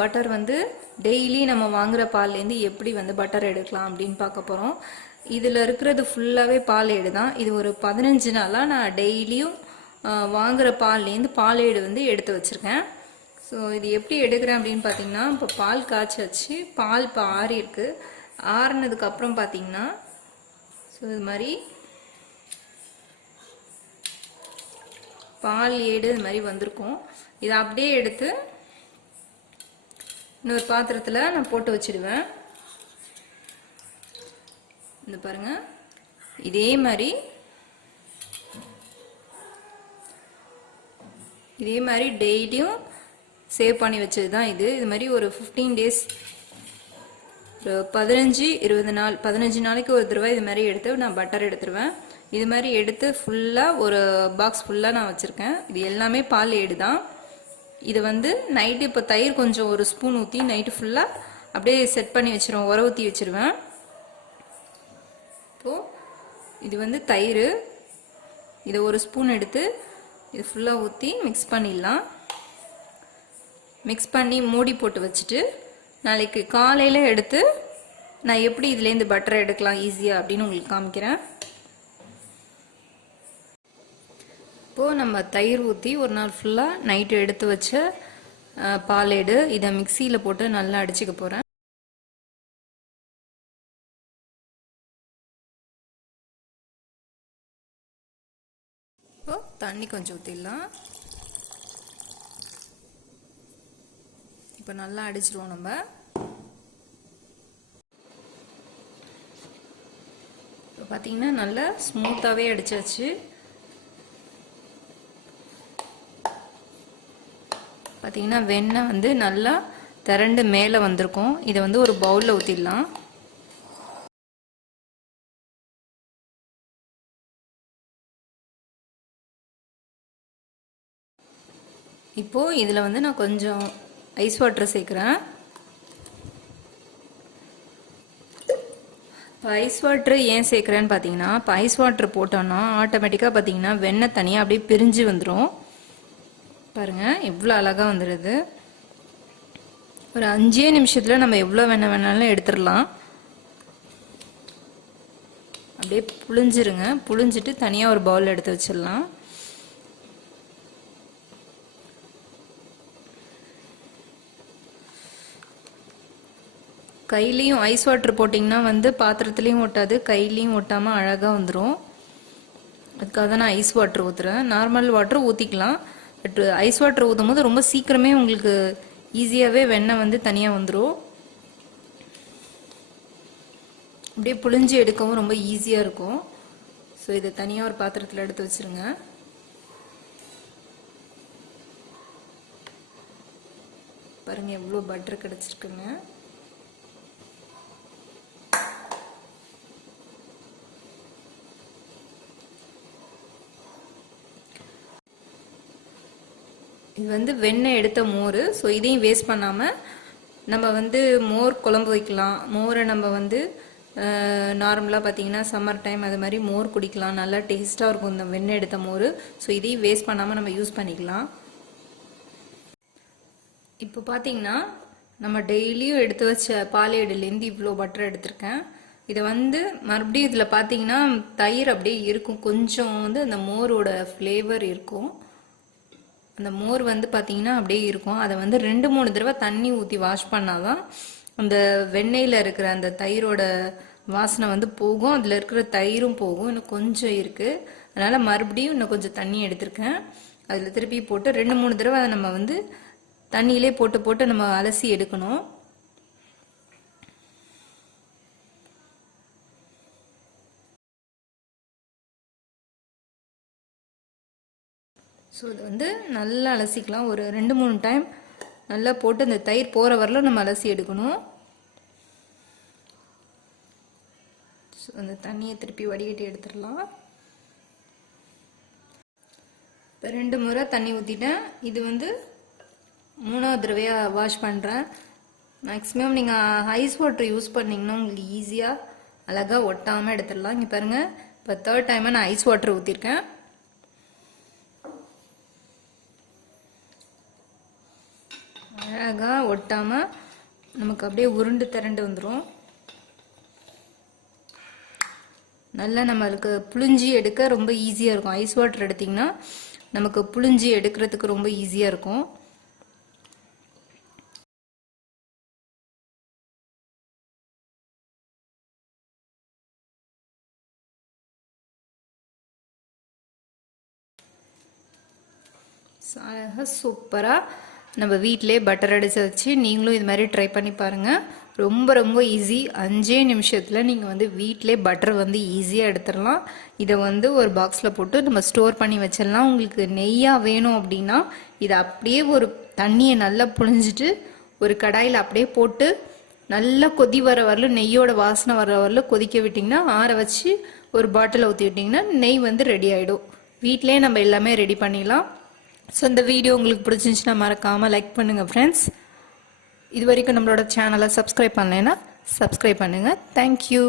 Butter வந்து daily நம்ம வாங்குற பால்லேருந்து எப்படி வந்து பட்டர் எடுக்கலாம் அப்படின்னு பார்க்க போகிறோம். இதில் இருக்கிறது ஃபுல்லாகவே பால் ஏடு தான். இது ஒரு 15 நாளாக நான் டெய்லியும் வாங்குகிற பால்லேருந்து பால் ஏடு வந்து எடுத்து வச்சுருக்கேன். ஸோ இது எப்படி எடுக்கிறேன் அப்படின்னு பார்த்தீங்கன்னா, இப்போ பால் காய்ச்சி வச்சு பால் இப்போ ஆறி இருக்குது. ஆறுனதுக்கப்புறம் பார்த்தீங்கன்னா ஸோ இது மாதிரி பால் ஏடு இது மாதிரி வந்திருக்கும். இதை அப்படியே எடுத்து இன்னொரு பாத்திரத்தில் நான் போட்டு வச்சிடுவேன். இந்த பாருங்க, இதே மாதிரி டெய்லியும் சேவ் பண்ணி வச்சது தான் இது. இது மாதிரி ஒரு 15 டேஸ், ஒரு 15-20 நாள், 15 நாளைக்கு ஒரு தடவை இது மாதிரி எடுத்து நான் பட்டர் எடுத்துருவேன். இது மாதிரி எடுத்து ஃபுல்லாக ஒரு பாக்ஸ் ஃபுல்லாக நான் வச்சுருக்கேன். இது எல்லாமே பால் ஏடு தான். இது வந்து நைட்டு இப்போ தயிர் கொஞ்சம் ஒரு ஸ்பூன் ஊற்றி நைட்டு ஃபுல்லாக அப்படியே செட் பண்ணி வச்சுருவேன், உர ஊற்றி வச்சுருவேன். இப்போது இது வந்து தயிர், இதை ஒரு ஸ்பூன் எடுத்து இது ஃபுல்லாக ஊற்றி மிக்ஸ் பண்ணிடலாம். மிக்ஸ் பண்ணி மூடி போட்டு வச்சுட்டு நாளைக்கு காலையில் எடுத்து நான் எப்படி இதுலேருந்து பட்டர் எடுக்கலாம் ஈஸியாக அப்படின்னு உங்களுக்கு காமிக்கிறேன். இப்போது நம்ம தயிர் ஊற்றி ஒரு நாள் ஃபுல்லாக நைட்டு எடுத்து வச்ச பாலேடு இதை மிக்சியில் போட்டு நல்லா அடிச்சுக்க போகிறேன். இப்போ தண்ணி கொஞ்சம் ஊற்றிடலாம். இப்போ நல்லா அடிச்சிருவோம் நம்ம. இப்போ பார்த்தீங்கன்னா நல்லா ஸ்மூத்தாகவே அடிச்சாச்சு. பார்த்தீங்கன்னா வெண்ணெய் வந்து நல்லா திரண்டு மேலே வந்திருக்கும். இதை வந்து ஒரு பவுலில் ஊற்றிடலாம். இப்போது இதில் வந்து நான் கொஞ்சம் ஐஸ் வாட்டர் சேர்க்குறேன். இப்போ ஐஸ் வாட்ரு ஏன் சேர்க்குறேன்னு பார்த்தீங்கன்னா, இப்போ ஐஸ் வாட்ரு போட்டோன்னா ஆட்டோமேட்டிக்காக பார்த்தீங்கன்னா வெண்ணெய் தனியாக அப்படியே பிரிஞ்சு வந்துடும். பாருங்கள், இவ்வளோ அழகாக வந்துடுது. ஒரு 5 நிமிஷத்தில் நம்ம எவ்வளோ வெண்ணெய் வேணாலும் எடுத்துடலாம். அப்படியே புழிஞ்சிருங்க. புழிஞ்சிட்டு தனியாக ஒரு பவுல் எடுத்து வச்சிடலாம். கையிலையும் ஐஸ் வாட்டர் போட்டிங்கன்னா வந்து பாத்திரத்துலேயும் ஒட்டாது, கையிலையும் ஒட்டாமல் அழகாக வந்துடும். அதுக்காக தான் நான் ஐஸ் வாட்டர் ஊற்றுறேன். நார்மல் வாட்டர் ஊற்றிக்கலாம், பட் ஐஸ் வாட்டர் ஊற்றும் போது ரொம்ப சீக்கிரமே உங்களுக்கு ஈஸியாகவே வெண்ணெய் வந்து தனியாக வந்துடும். அப்படியே புழிஞ்சு எடுக்கவும் ரொம்ப ஈஸியாக இருக்கும். ஸோ இதை தனியாக ஒரு பாத்திரத்தில் எடுத்து வச்சுருங்க. பாருங்கள் எவ்வளோ பட்டர் கிடச்சிருக்குங்க. இது வந்து வெண்ணெய் எடுத்த மோர். ஸோ இதையும் வேஸ்ட் பண்ணாமல் நம்ம வந்து மோர் குழம்பு வைக்கலாம். மோரை நம்ம வந்து நார்மலாக பார்த்தீங்கன்னா சம்மர் டைம் அது மாதிரி மோர் குடிக்கலாம். நல்லா டேஸ்ட்டாக இருக்கும் இந்த வெண்ணெய் எடுத்த மோர். ஸோ இதையும் வேஸ்ட் பண்ணாமல் நம்ம யூஸ் பண்ணிக்கலாம். இப்போ பார்த்தீங்கன்னா நம்ம டெய்லியும் எடுத்து வச்ச பாலேடுலேருந்து இவ்வளோ பட்டர் எடுத்திருக்கேன். இதை வந்து மறுபடியும் இதில் பார்த்தீங்கன்னா தயிர் அப்படியே இருக்கும், கொஞ்சம் வந்து அந்த மோரோட ஃப்ளேவர் இருக்கும். அந்த மோர் வந்து பார்த்தீங்கன்னா அப்படியே இருக்கும். அதை வந்து 2-3 தடவை தண்ணி ஊற்றி வாஷ் பண்ணாதான் அந்த வெண்ணெயில் இருக்கிற அந்த தயிரோட வாசனை வந்து போகும், அதில் இருக்கிற தயிரும் போகும். இன்னும் கொஞ்சம் இருக்குது, அதனால் மறுபடியும் இன்னும் கொஞ்சம் தண்ணி எடுத்திருக்கேன். அதில் திருப்பி போட்டு 2-3 தடவை அதை நம்ம வந்து தண்ணியிலே போட்டு நம்ம அலசி எடுக்கணும். ஸோ இது வந்து நல்லா அலசிக்கலாம். ஒரு 2-3 டைம் நல்லா போட்டு அந்த தயிர் போகிற வரலும் நம்ம அலசி எடுக்கணும். ஸோ அந்த தண்ணியை திருப்பி வடிகட்டி எடுத்துடலாம். இப்போ 2 முறை தண்ணி ஊற்றிட்டேன். இது வந்து 3ஆவது தடவையாக வாஷ் பண்ணுறேன். மேக்ஸிமம் நீங்கள் ஐஸ் வாட்டர் யூஸ் பண்ணிங்கன்னா உங்களுக்கு ஈஸியாக அழகாக ஒட்டாமல் எடுத்துடலாம். இங்கே பாருங்கள், இப்போ 3rd டைமாக நான் ஐஸ் வாட்டர் ஊற்றிருக்கேன். அழகாக ஒட்டாமல் நமக்கு அப்படியே உருண்டு திரண்டு வந்துடும். நல்லா நம்மளுக்கு புழிஞ்சி எடுக்க ரொம்ப ஈஸியாக இருக்கும். ஐஸ் வாட்டர் எடுத்திங்கன்னா நமக்கு புழிஞ்சி எடுக்கிறதுக்கு ரொம்ப ஈஸியாக இருக்கும். அழகாக சூப்பராக நம்ம வீட்டிலே பட்டர் அடித்து வச்சு நீங்களும் இது மாதிரி ட்ரை பண்ணி பாருங்கள். ரொம்ப ரொம்ப ஈஸி. 5 நிமிஷத்தில் நீங்கள் வந்து வீட்டிலே பட்டர் வந்து ஈஸியாக எடுத்துடலாம். இதை வந்து ஒரு பாக்ஸில் போட்டு நம்ம ஸ்டோர் பண்ணி வச்சிடலாம். உங்களுக்கு நெய்யாக வேணும் அப்படின்னா இதை அப்படியே ஒரு தண்ணியை நல்லா புழிஞ்சிட்டு ஒரு கடாயில் அப்படியே போட்டு நல்லா கொதி வர வரலும் நெய்யோட வாசனை வர வரலும் கொதிக்க விட்டிங்கன்னா ஆற வச்சு ஒரு பாட்டில் ஊற்றி விட்டிங்கன்னா நெய் வந்து ரெடி ஆகிடும். வீட்டிலே நம்ம எல்லாமே ரெடி பண்ணிடலாம். ஸோ இந்த வீடியோ உங்களுக்கு பிடிச்சிருந்துச்சுன்னா மறக்காமல் லைக் பண்ணுங்கள் ஃப்ரெண்ட்ஸ். இது வரைக்கும் நம்மளோட சேனலை சப்ஸ்கிரைப் பண்ணலைன்னா சப்ஸ்கிரைப் பண்ணுங்கள். தேங்க்யூ.